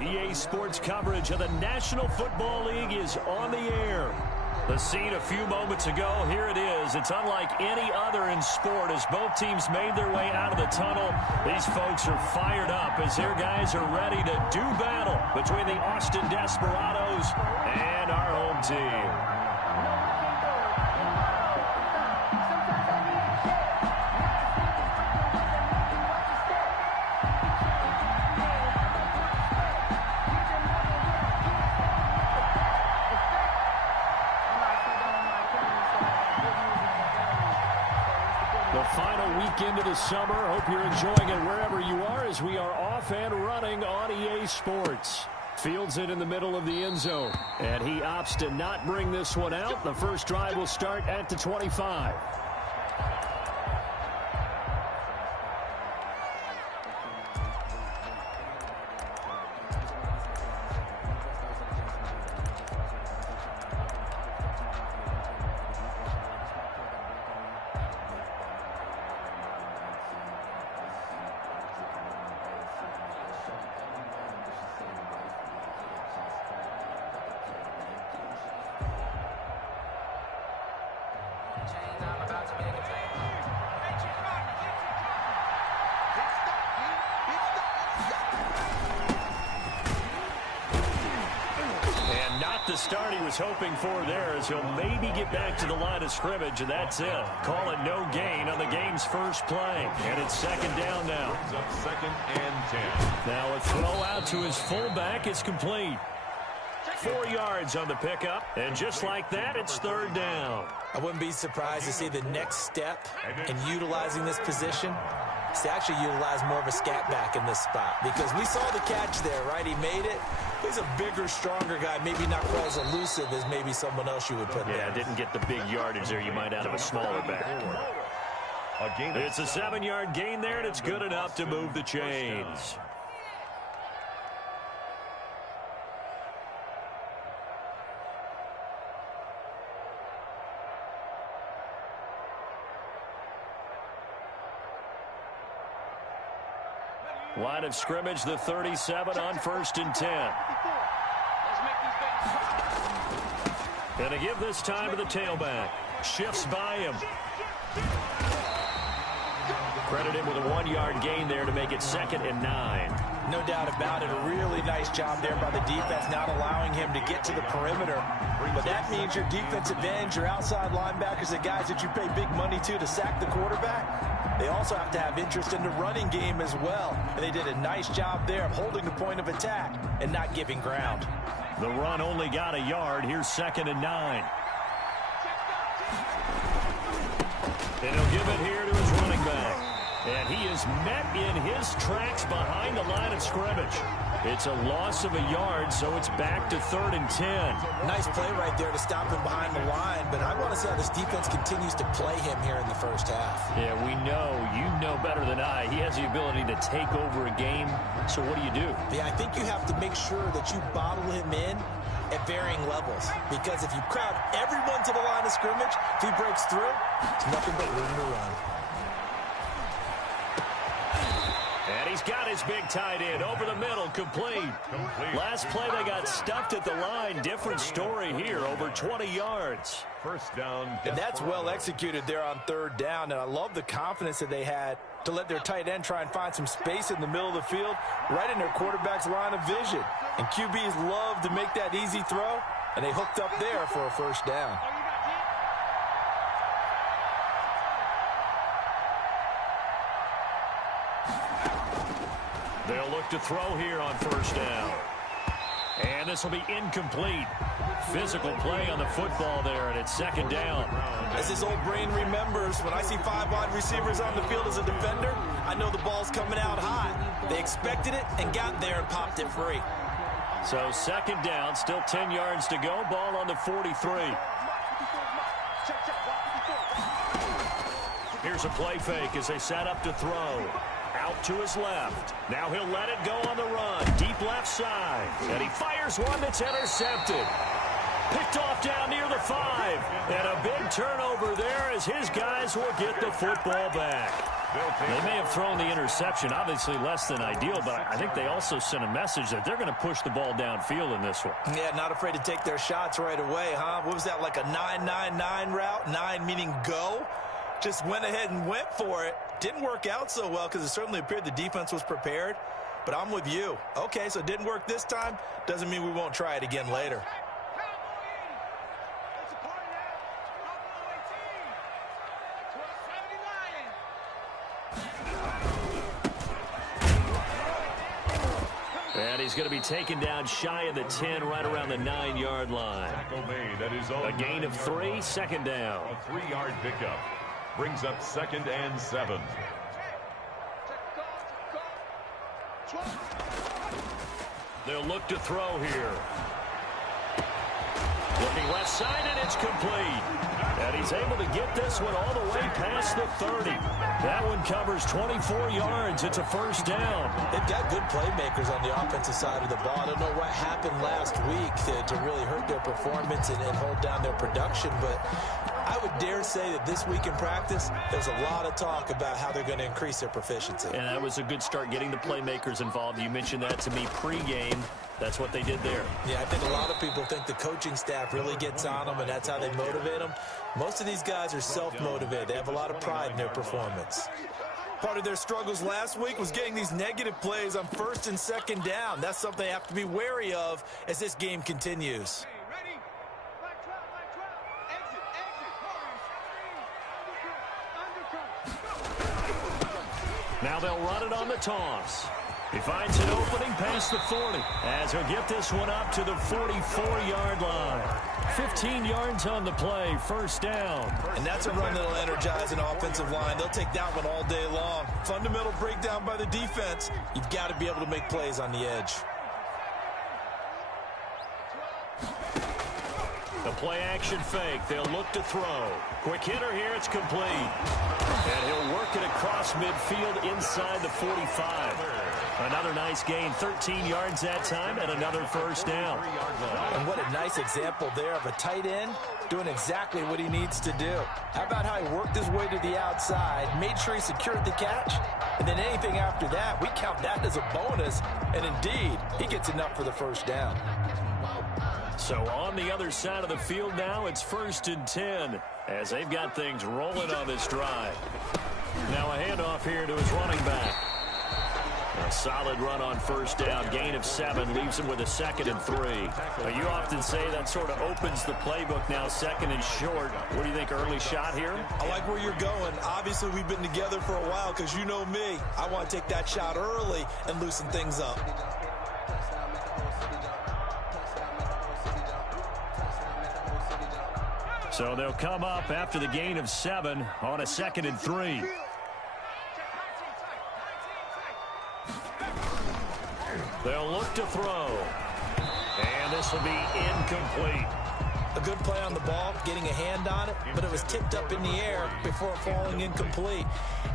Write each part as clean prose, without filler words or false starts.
EA Sports coverage of the National Football League is on the air. The scene a few moments ago, here it is. It's unlike any other in sport as both teams made their way out of the tunnel. These folks are fired up as their guys are ready to do battle between the Austin Desperados and our home team. Into the summer. Hope you're enjoying it wherever you are as we are off and running on EA Sports. Fields it in the middle of the end zone, and he opts to not bring this one out. The first drive will start at the 25. The start he was hoping for there as he'll maybe get back to the line of scrimmage, and that's it. Call it no gain on the game's first play. And it's second down now. Second and 10. Now a throw out to his fullback is complete. 4 yards on the pickup, and just like that, it's third down. I wouldn't be surprised to see the next step in utilizing this position. He's actually utilized more of a scat back in this spot because we saw the catch there, right? He made it. He's a bigger, stronger guy, maybe not quite as elusive as maybe someone else you would put there. Yeah, didn't get the big yardage there you might out of a smaller back. It's a 7-yard gain there, and it's good enough to move the chains. Line of scrimmage, the 37 on 1st and 10. And to give this time to the tailback. Shifts by him. Credit him with a 1-yard gain there to make it 2nd and 9. No doubt about it. A really nice job there by the defense, not allowing him to get to the perimeter. But that means your defensive ends, your outside linebackers, the guys that you pay big money to sack the quarterback, they also have to have interest in the running game as well. And they did a nice job there of holding the point of attack and not giving ground. The run only got a yard. Here's 2nd and 9. And he'll give it here to his running back. And he is met in his tracks behind the line of scrimmage. It's a loss of a yard, so it's back to 3rd and 10. Nice play right there to stop him behind the line, but I want to see how this defense continues to play him here in the first half. Yeah, we know, you know better than I, he has the ability to take over a game, so what do you do? Yeah, I think you have to make sure that you bottle him in at varying levels, because if you crowd everyone to the line of scrimmage, if he breaks through, it's nothing but room to run. And he's got his big tight end over the middle, complete. Last play they got stuffed at the line. Different story here, over 20 yards. First down. And that's well executed there on 3rd down, and I love the confidence that they had to let their tight end try and find some space in the middle of the field, right in their quarterback's line of vision. And QBs love to make that easy throw, and they hooked up there for a first down. They'll look to throw here on 1st down. And this will be incomplete. Physical play on the football there, and it's 2nd down. As his old brain remembers, when I see 5 wide receivers on the field as a defender, I know the ball's coming out hot. They expected it and got there and popped it free. So 2nd down, still 10 yards to go. Ball on the 43. Here's a play fake as they set up to throw. Out to his left. Now he'll let it go on the run. Deep left side. And he fires one that's intercepted. Picked off down near the 5. And a big turnover there as his guys will get the football back. They may have thrown the interception, obviously less than ideal, but I think they also sent a message that they're going to push the ball downfield in this one. Yeah, not afraid to take their shots right away, huh? What was that, like a 9-9-9 route? 9 meaning go? Just went ahead and went for it. Didn't work out so well because it certainly appeared the defense was prepared. But I'm with you. Okay, so it didn't work this time. Doesn't mean we won't try it again later. And he's going to be taken down shy of the 10, right around the 9-yard line. A gain of 3, second down. A 3-yard pickup brings up 2nd and 7. They'll look to throw here. Looking left side, and it's complete. And he's able to get this one all the way past the 30. That one covers 24 yards. It's a first down. They've got good playmakers on the offensive side of the ball. I don't know what happened last week to really hurt their performance and hold down their production, but I would dare say that this week in practice, there's a lot of talk about how they're going to increase their proficiency. And that was a good start getting the playmakers involved. You mentioned that to me pregame. That's what they did there. Yeah, I think a lot of people think the coaching staff really gets on them, and that's how they motivate them. Most of these guys are self-motivated. They have a lot of pride in their performance. Part of their struggles last week was getting these negative plays on 1st and 2nd down. That's something they have to be wary of as this game continues. Now they'll run it on the toss. He finds an opening past the 40 as he'll get this one up to the 44-yard line. 15 yards on the play, first down. And that's a run that'll energize an offensive line. They'll take that one all day long. Fundamental breakdown by the defense. You've got to be able to make plays on the edge. The play-action fake. They'll look to throw. Quick hitter here. It's complete. And he'll work it across midfield inside the 45. Another nice gain. 13 yards that time and another first down. And what a nice example there of a tight end doing exactly what he needs to do. How about how he worked his way to the outside, made sure he secured the catch, and then anything after that, we count that as a bonus. And indeed, he gets enough for the first down. So on the other side of the field now, it's 1st and 10 as they've got things rolling on this drive. Now a handoff here to his running back. A solid run on first down. Gain of 7 leaves him with a 2nd and 3. You often say that sort of opens the playbook now, 2nd and short. What do you think, early shot here? I like where you're going. Obviously, we've been together for a while because you know me. I want to take that shot early and loosen things up. So they'll come up after the gain of 7 on a 2nd and 3. They'll look to throw. And this will be incomplete. A good play on the ball, getting a hand on it, but it was tipped up in the air before falling incomplete.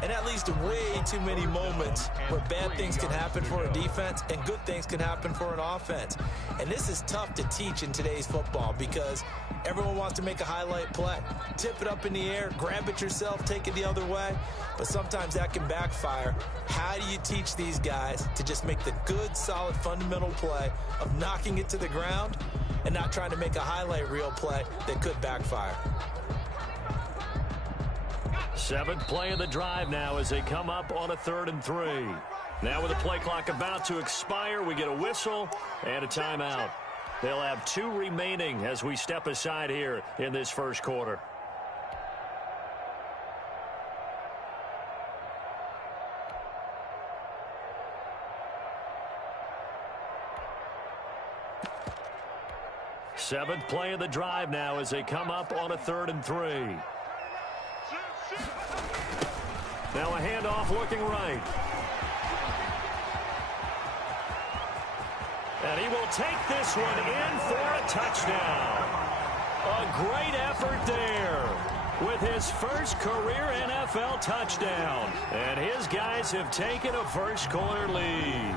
And that leads to way too many moments where bad things can happen for a defense and good things can happen for an offense. And this is tough to teach in today's football because everyone wants to make a highlight play. Tip it up in the air, grab it yourself, take it the other way. But sometimes that can backfire. How do you teach these guys to just make the good, solid, fundamental play of knocking it to the ground and not trying to make a highlight reel play that could backfire? 7th play of the drive now as they come up on a 3rd and 3. Now with the play clock about to expire, we get a whistle and a timeout. They'll have 2 remaining as we step aside here in this first quarter. Seventh play of the drive now as they come up on a 3rd and 3. Now a handoff looking right. And he will take this one in for a touchdown. A great effort there with his first career NFL touchdown. And his guys have taken a first quarter lead.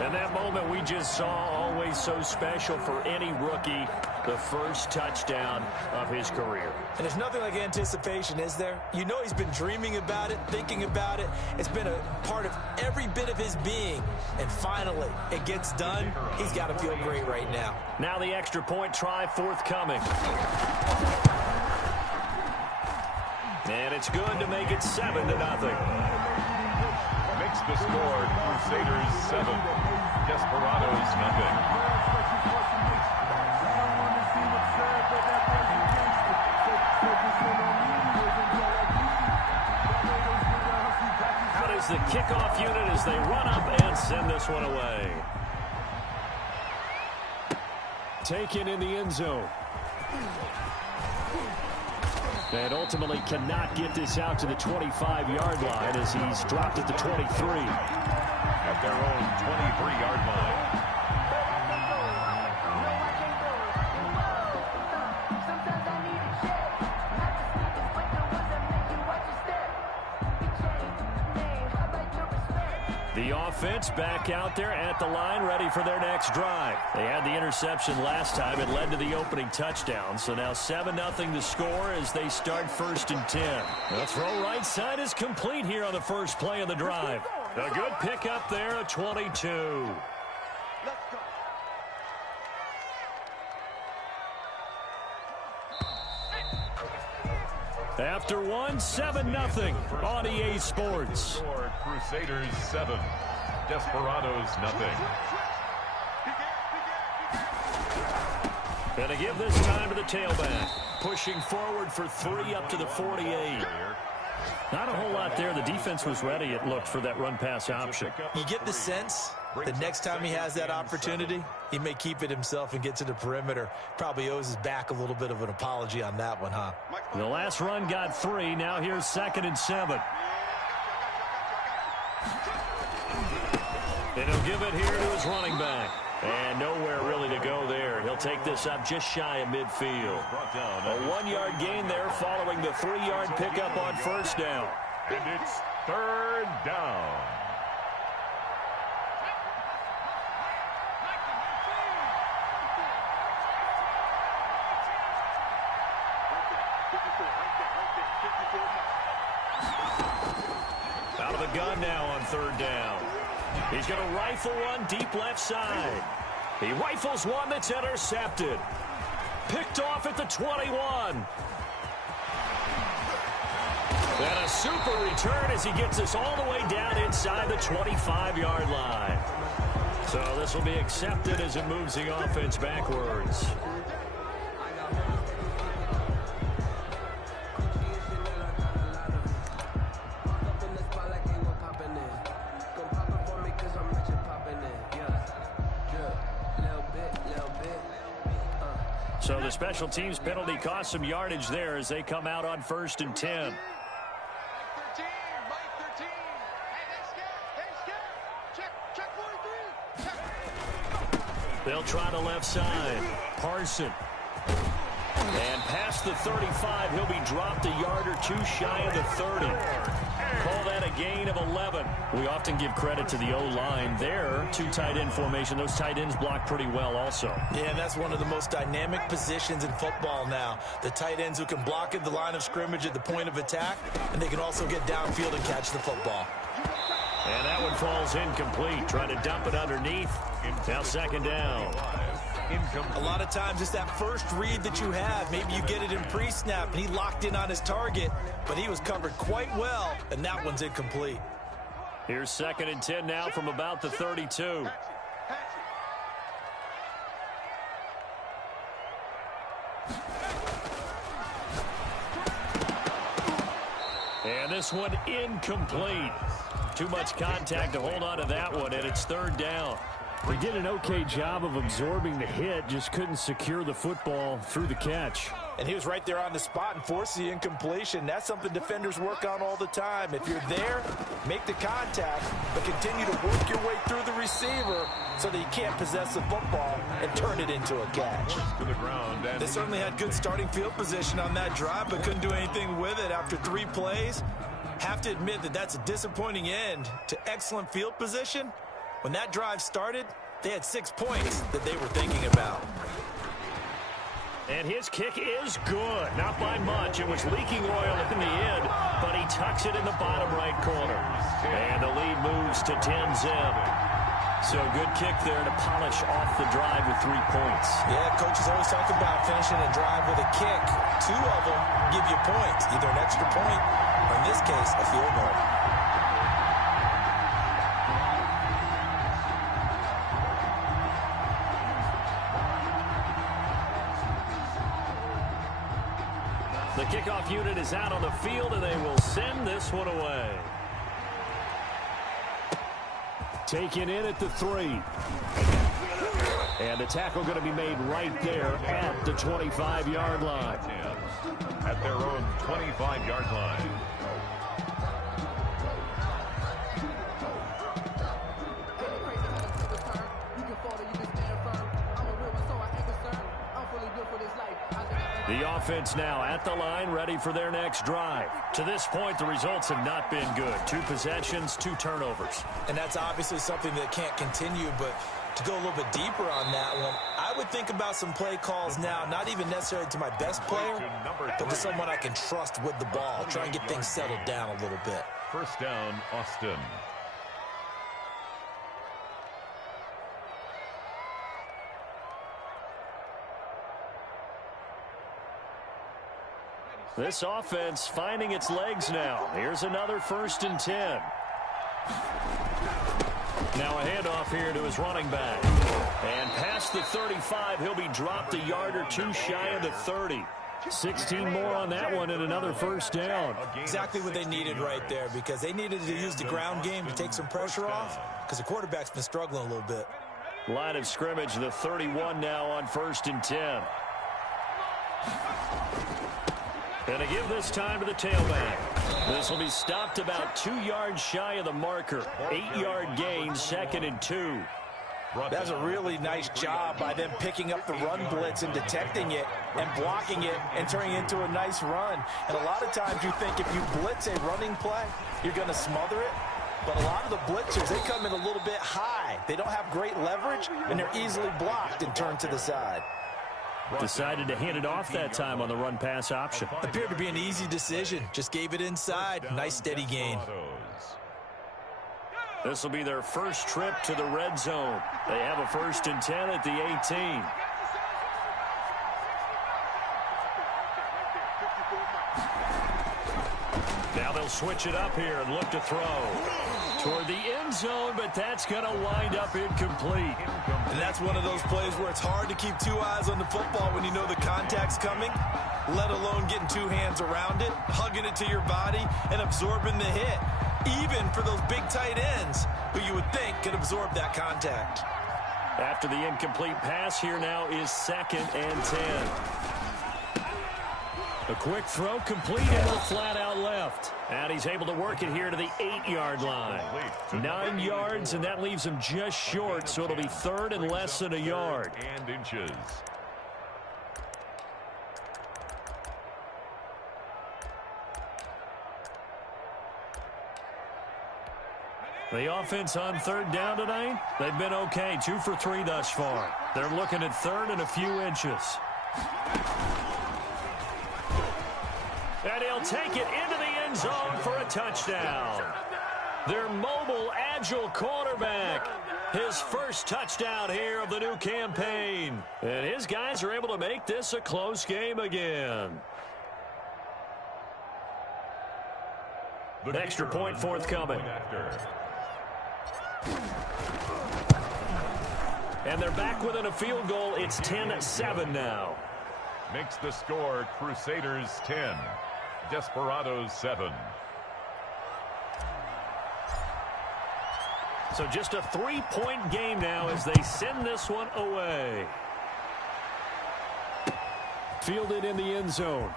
And that moment we just saw, always so special for any rookie, the first touchdown of his career. And there's nothing like anticipation, is there? You know he's been dreaming about it, thinking about it. It's been a part of every bit of his being. And finally, it gets done. He's got to feel great right now. Now the extra point try forthcoming. And it's good to make it 7-0. Makes the score Crusaders 7, Desperados nothing. Out is the kickoff unit as they run up and send this one away. Taken in the end zone. And ultimately cannot get this out to the 25-yard line as he's dropped at the 23. At their own 23-yard line. The offense back out there at the line, ready for their next drive. They had the interception last time. It led to the opening touchdown. So now 7-0 the score as they start 1st and 10. The throw right side is complete here on the first play of the drive. A good pickup there at 22. After one, 7-0 on EA Sports. Crusaders 7, Desperados nothing. And to give this time to the tailback. Pushing forward for 3 up to the 48. Not a whole lot there. The defense was ready, it looked, for that run-pass option. You get the sense the next time he has that opportunity, he may keep it himself and get to the perimeter. Probably owes his back a little bit of an apology on that one, huh? The last run got 3. Now here's 2nd and 7. And he'll give it here to his running back. And nowhere really to go there. He'll take this up just shy of midfield. A 1-yard gain there following the 3-yard pickup on 1st down. And it's 3rd down. Out of the gun now on 3rd down. He's going to rifle one deep left side. He rifles one that's intercepted. Picked off at the 21. And a super return as he gets us all the way down inside the 25-yard line. So this will be accepted as it moves the offense backwards. So the special teams penalty cost some yardage there as they come out on 1st and 10. They'll try the left side. Parson. And past the 35, he'll be dropped a yard or 2 shy of the 30. Call that a gain of 11. We often give credit to the O-line there. 2 tight end formation. Those tight ends block pretty well also. Yeah, and that's one of the most dynamic positions in football now. The tight ends who can block at the line of scrimmage at the point of attack, and they can also get downfield and catch the football. And that one falls incomplete. Trying to dump it underneath. Now 2nd down. A lot of times it's that first read that you have. Maybe you get it in pre-snap, and he locked in on his target, but he was covered quite well, and that one's incomplete. Here's 2nd and 10 now from about the 32. And this one incomplete. Too much contact to hold on to that one, and it's 3rd down. He did an okay job of absorbing the hit, just couldn't secure the football through the catch. And he was right there on the spot and forced the incompletion. That's something defenders work on all the time. If you're there, make the contact, but continue to work your way through the receiver so that you can't possess the football and turn it into a catch. They certainly had good starting field position on that drive, but couldn't do anything with it after 3 plays. Have to admit that that's a disappointing end to excellent field position, When that drive started, they had 6 points that they were thinking about. And his kick is good. Not by much. It was leaking oil in the end, but he tucks it in the bottom right corner. And the lead moves to 10-zip. So good kick there to polish off the drive with 3 points. Yeah, coaches always talk about finishing a drive with a kick. 2 of them give you points, either an extra point or, in this case, a field goal. The kickoff unit is out on the field, and they will send this one away. Taken in at the 3. And the tackle going to be made right there at the 25-yard line. At their own 25-yard line. The offense now at the line, ready for their next drive. To this point, the results have not been good. 2 possessions, 2 turnovers. And that's obviously something that can't continue, but to go a little bit deeper on that one, I would think about some play calls now, not even necessarily to my best player, but to someone I can trust with the ball. Try and get things settled down a little bit. First down, Austin. This offense finding its legs now. Here's another 1st and 10. Now a handoff here to his running back. And past the 35, he'll be dropped a yard or 2 shy of the 30. 16 more on that one and another 1st down. Exactly what they needed right there, because they needed to use the ground game to take some pressure off, because the quarterback's been struggling a little bit. Line of scrimmage, the 31 now on 1st and 10. And to give this time to the tailback. This will be stopped about 2 yards shy of the marker. 8-yard gain, 2nd and 2. That's a really nice job by them picking up the run blitz and detecting it and blocking it and turning it into a nice run. And a lot of times you think if you blitz a running play, you're going to smother it. But a lot of the blitzers, they come in a little bit high. They don't have great leverage, and they're easily blocked and turned to the side. Decided to hand it off that time on the run-pass option. Appeared to be an easy decision. Just gave it inside. Nice steady gain. This will be their first trip to the red zone. They have a 1st and 10 at the 18. Now they'll switch it up here and look to throw toward the end zone, but that's going to wind up incomplete. And that's one of those plays where it's hard to keep 2 eyes on the football when you know the contact's coming, let alone getting 2 hands around it, hugging it to your body, and absorbing the hit, even for those big tight ends who you would think could absorb that contact. After the incomplete pass, here now is 2nd and 10. A quick throw complete into the flat out left. And he's able to work it here to the 8-yard line. 9 yards, and that leaves him just short, so it'll be 3rd and less than a yard. And inches. The offense on 3rd down tonight, they've been okay. 2 for 3 thus far. They're looking at 3rd and a few inches. And he'll take it into the end zone for a touchdown. Their mobile, agile quarterback. His first touchdown here of the new campaign. And his guys are able to make this a close game again. Extra point forthcoming. And they're back within a field goal. It's 10-7 now. Makes the score Crusaders 10, Desperados 7. So just a 3-point game now as they send this one away. Fielded in the end zone.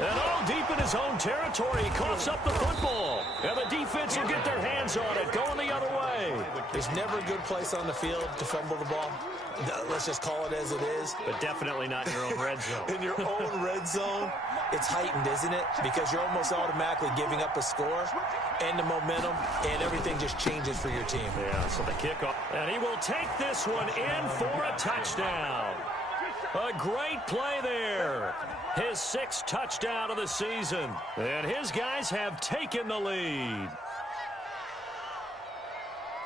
And all deep in his own territory, he coughs up the football. And the defense will get their hands on it, going the other way. There's never a good place on the field to fumble the ball. Let's just call it as it is. But definitely not in your own red zone. In your own red zone, it's heightened, isn't it? Because you're almost automatically giving up a score and the momentum, and everything just changes for your team. Yeah, so the kickoff. And he will take this one in for a touchdown. A great play there. His 6th touchdown of the season. And his guys have taken the lead.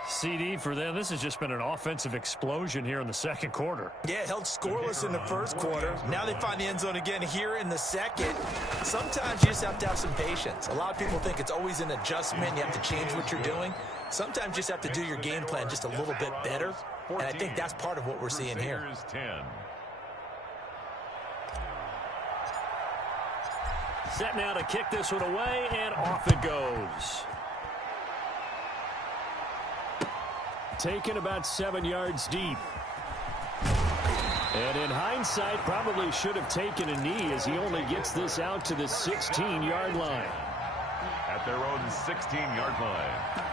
CD for them, this has just been an offensive explosion here in the second quarter. Yeah, held scoreless in the first quarter. Now they find the end zone again here in the second. Sometimes you just have to have some patience. A lot of people think it's always an adjustment. You have to change what you're doing. Sometimes you just have to do your game plan just a little bit better. And I think that's part of what we're seeing here. Set now to kick this one away, and off it goes. Taken about 7 yards deep. And in hindsight, probably should have taken a knee as he only gets this out to the 16-yard line. At their own 16-yard line.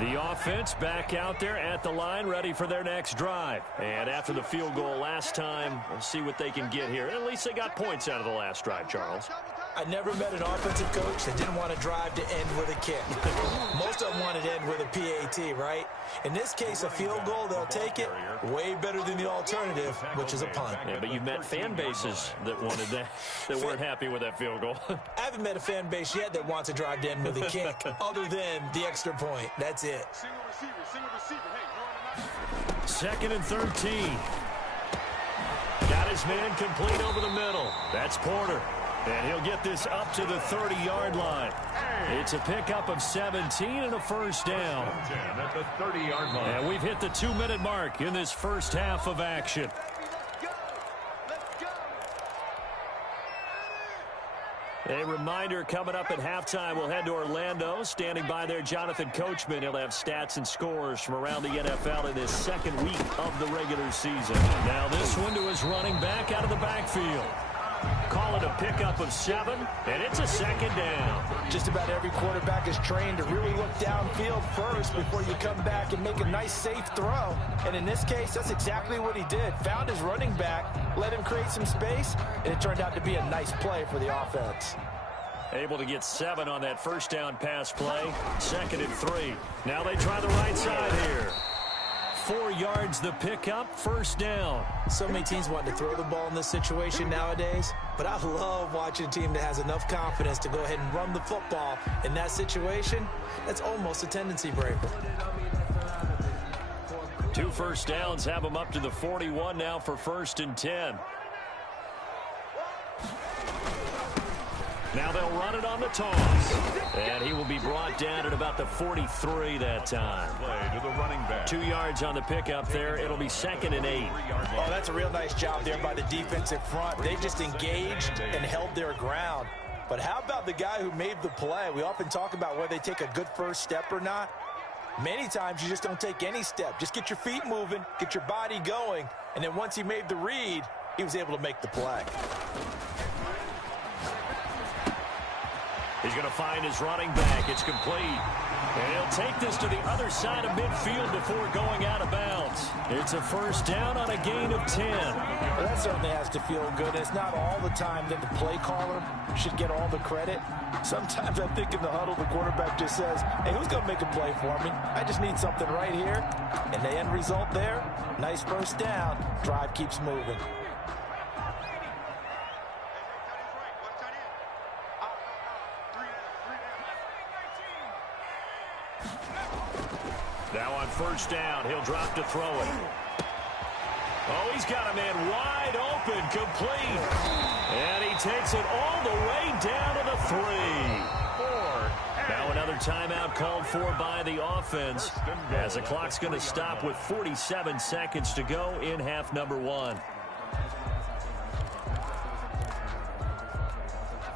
The offense back out there at the line, ready for their next drive. And after the field goal last time, we'll see what they can get here. At least they got points out of the last drive, Charles. I never met an offensive coach that didn't want to drive to end with a kick. Most of them wanted to end with a PAT, right? In this case, a field goal, they'll take it. Way better than the alternative, which is a punt. Yeah, but you've met fan bases that wanted that, that weren't happy with that field goal. I haven't met a fan base yet that wants to drive to end with a kick, other than the extra point. That's it. 2nd and 13. Got his man complete over the middle. That's Porter. And he'll get this up to the 30-yard line. It's a pickup of 17 and a first down. At the 30-yard line. And we've hit the 2-minute mark in this first half of action. A reminder, coming up at halftime, we'll head to Orlando. Standing by there, Jonathan Coachman. He'll have stats and scores from around the NFL in his 2nd week of the regular season. Now this one to his running back out of the backfield. Call it a pickup of 7, and it's a 2nd down. Just about every quarterback is trained to really look downfield first before you come back and make a nice, safe throw. And in this case, that's exactly what he did. Found his running back, let him create some space, and it turned out to be a nice play for the offense. Able to get 7 on that first down pass play. 2nd and 3. Now they try the right side here. 4 yards the pickup, first down. So many teams want to throw the ball in this situation nowadays, but I love watching a team that has enough confidence to go ahead and run the football. In that situation, that's almost a tendency breaker. 2 first downs have them up to the 41 now for 1st and 10. Now they'll run it on the toss. And he will be brought down at about the 43 that time. Play to the running back. 2 yards on the pickup there. It'll be 2nd and 8. Oh, that's a real nice job there by the defensive front. They just engaged and held their ground. But how about the guy who made the play? We often talk about whether they take a good first step or not. Many times you just don't take any step. Just get your feet moving, get your body going, and then once he made the read, he was able to make the play. He's going to find his running back. It's complete. And he'll take this to the other side of midfield before going out of bounds. It's a first down on a gain of 10. Well, that certainly has to feel good. It's not all the time that the play caller should get all the credit. Sometimes I think in the huddle, the quarterback just says, hey, who's going to make a play for me? I just need something right here. And the end result there, nice first down. Drive keeps moving. Now on first down, he'll drop to throw it. Oh, he's got a man wide open, complete. And he takes it all the way down to the 3. Now another timeout called for by the offense, as the clock's going to stop with 47 seconds to go in half number 1.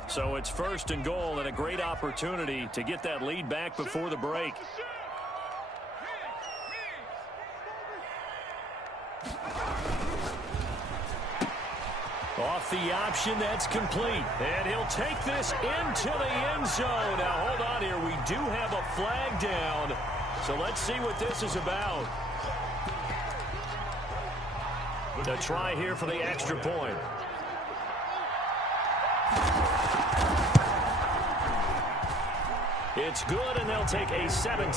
So it's 1st and goal and a great opportunity to get that lead back before the break. Off the option, that's complete. And he'll take this into the end zone. Now, hold on here. We do have a flag down. So let's see what this is about. The try here for the extra point. It's good, and they'll take a 17-14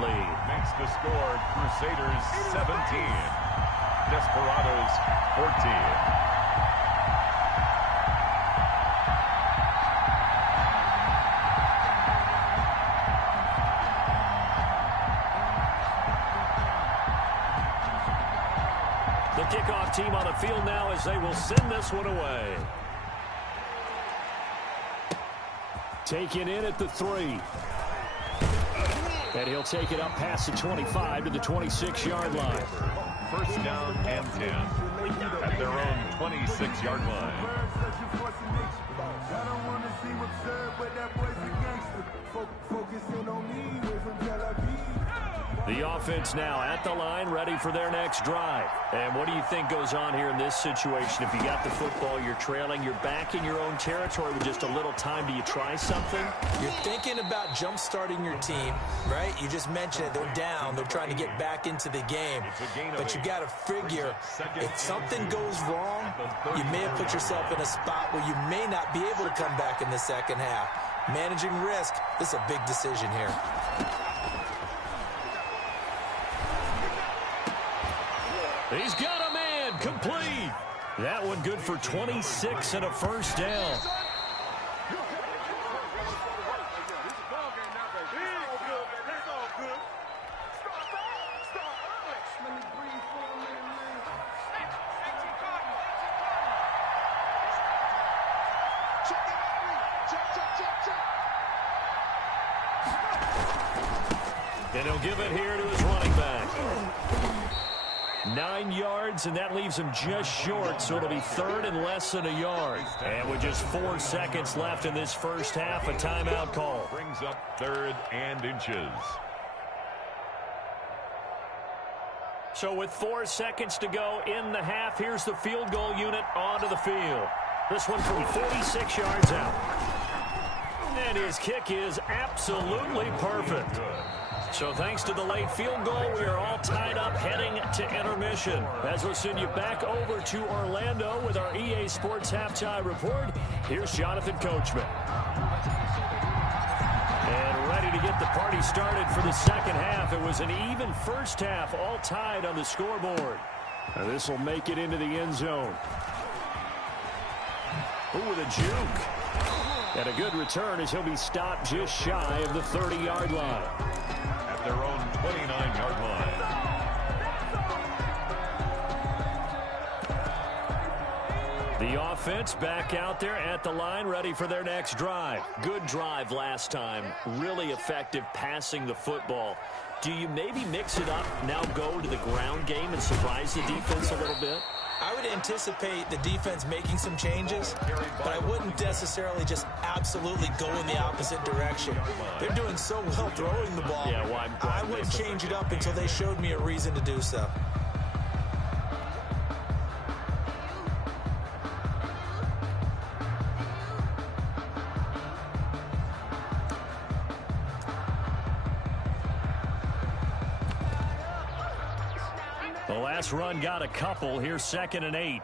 lead. Makes the score Crusaders 17, Desperados 14. The kickoff team on the field now as they will send this one away. Taken in at the 3. And he'll take it up past the 25 to the 26-yard line. First down and 10 at their own 26-yard line. The offense now at the line, ready for their next drive. And what do you think goes on here in this situation? If you got the football, you're trailing, you're back in your own territory with just a little time. Do you try something? You're thinking about jump-starting your team, right? You just mentioned it. They're down. They're trying to get back into the game. But you got to figure, if something goes wrong, you may have put yourself in a spot where you may not be able to come back in the second half. Managing risk, this is a big decision here. He's got a man, complete. That one good for 26 and a first down. And he'll give it here to his running back. 9 yards, and that leaves him just short, so it'll be third and less than a yard. And with just 4 seconds left in this first half, a timeout call. Brings up third and inches. So with 4 seconds to go in the half, here's the field goal unit onto the field. This one from 46 yards out. And his kick is absolutely perfect. So thanks to the late field goal, we are all tied up heading to intermission. As we'll send you back over to Orlando with our EA Sports Halftime Report, here's Jonathan Coachman. And ready to get the party started for the second half. It was an even first half, all tied on the scoreboard. And this will make it into the end zone. Ooh, with a juke. And a good return as he'll be stopped just shy of the 30-yard line. At their own 29-yard line. The offense back out there at the line, ready for their next drive. Good drive last time. Really effective passing the football. Do you maybe mix it up, now go to the ground game and surprise the defense a little bit? I would anticipate the defense making some changes, but I wouldn't necessarily just absolutely go in the opposite direction. They're doing so well throwing the ball. Yeah, well, I wouldn't change it up until they showed me a reason to do so. The last run got a couple. Here's 2nd and 8.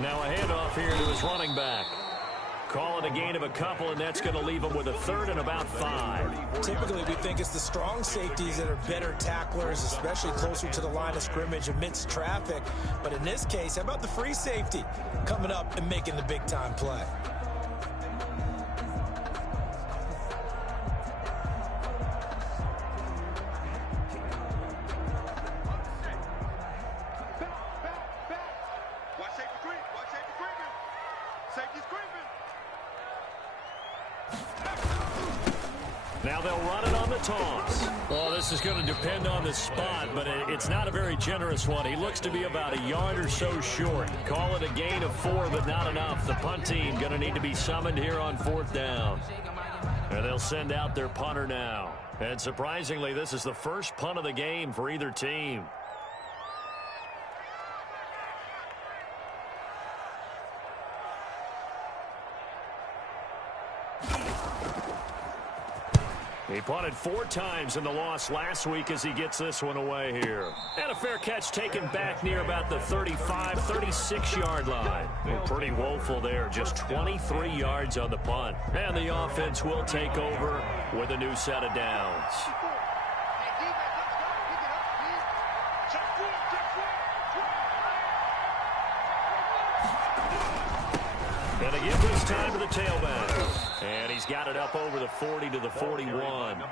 Now a handoff here to his running back. Call it a gain of a couple, and that's going to leave him with a 3rd and about 5. Typically, we think it's the strong safeties that are better tacklers, especially closer to the line of scrimmage amidst traffic. But in this case, how about the free safety coming up and making the big-time play? Now they'll run it on the toss. Well, this is going to depend on the spot, but it's not a very generous one. He looks to be about a yard or so short. Call it a gain of 4, but not enough. The punt team going to need to be summoned here on 4th down. And they'll send out their punter now. And surprisingly, this is the first punt of the game for either team. He punted 4 times in the loss last week as he gets this one away here. And a fair catch taken back near about the 35, 36-yard line. Well, pretty woeful there, just 23 yards on the punt. And the offense will take over with a new set of downs. And they give this time to the tailback. And he's got it up over the 40 to the 41.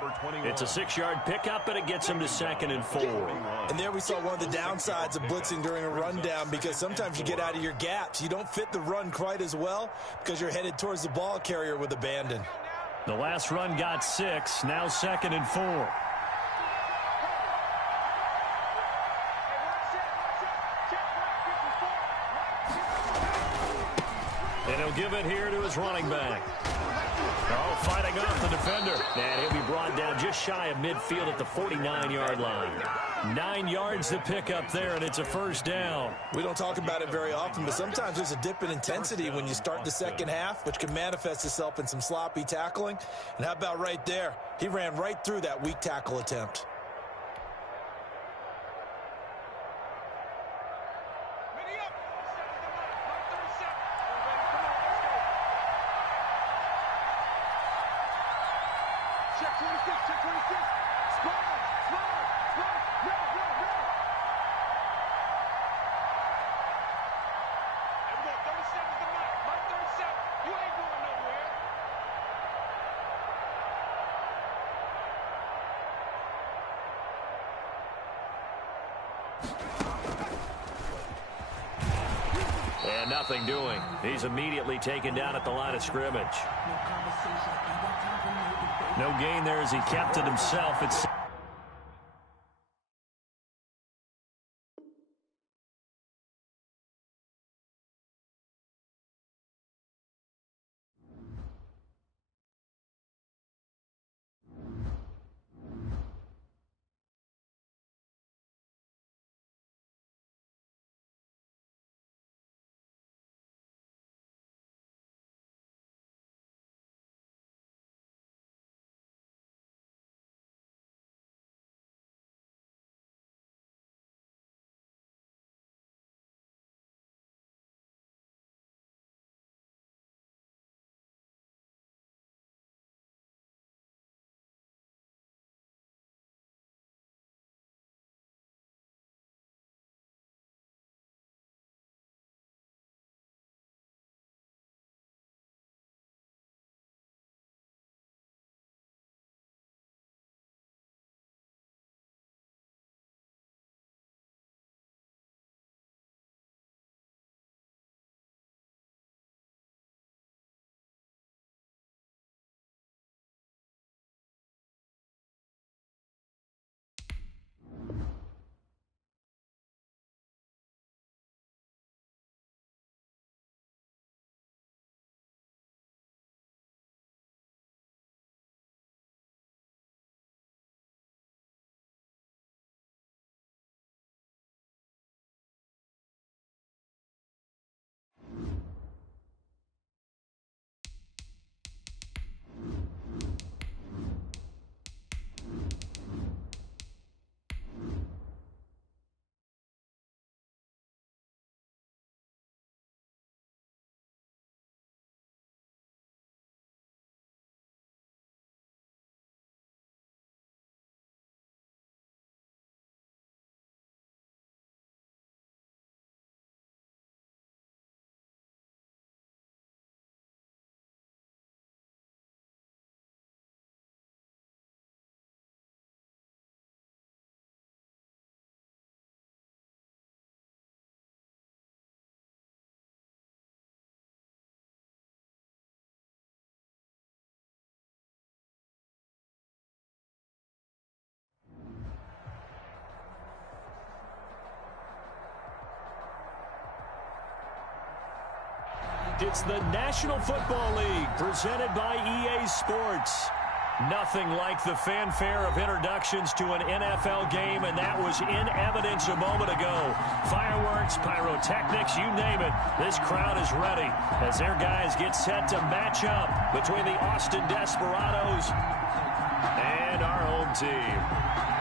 It's a 6-yard pickup, and it gets him to 2nd and 4. And there we saw one of the downsides of blitzing during a rundown, because sometimes you get out of your gaps. You don't fit the run quite as well because you're headed towards the ball carrier with abandon. The last run got 6, now 2nd and 4. And he'll give it here to his running back. Oh, fighting off the defender. And he'll be brought down just shy of midfield at the 49-yard line. 9 yards to pick up there, and it's a first down. We don't talk about it very often, but sometimes there's a dip in intensity when you start the second half, which can manifest itself in some sloppy tackling. And how about right there? He ran right through that weak tackle attempt. And nothing doing. He's immediately taken down at the line of scrimmage. No gain there as he kept it himself. It's the National Football League presented by EA Sports. Nothing like the fanfare of introductions to an NFL game, and that was in evidence a moment ago. Fireworks, pyrotechnics, you name it. This crowd is ready as their guys get set to match up between the Austin Desperados and our home team.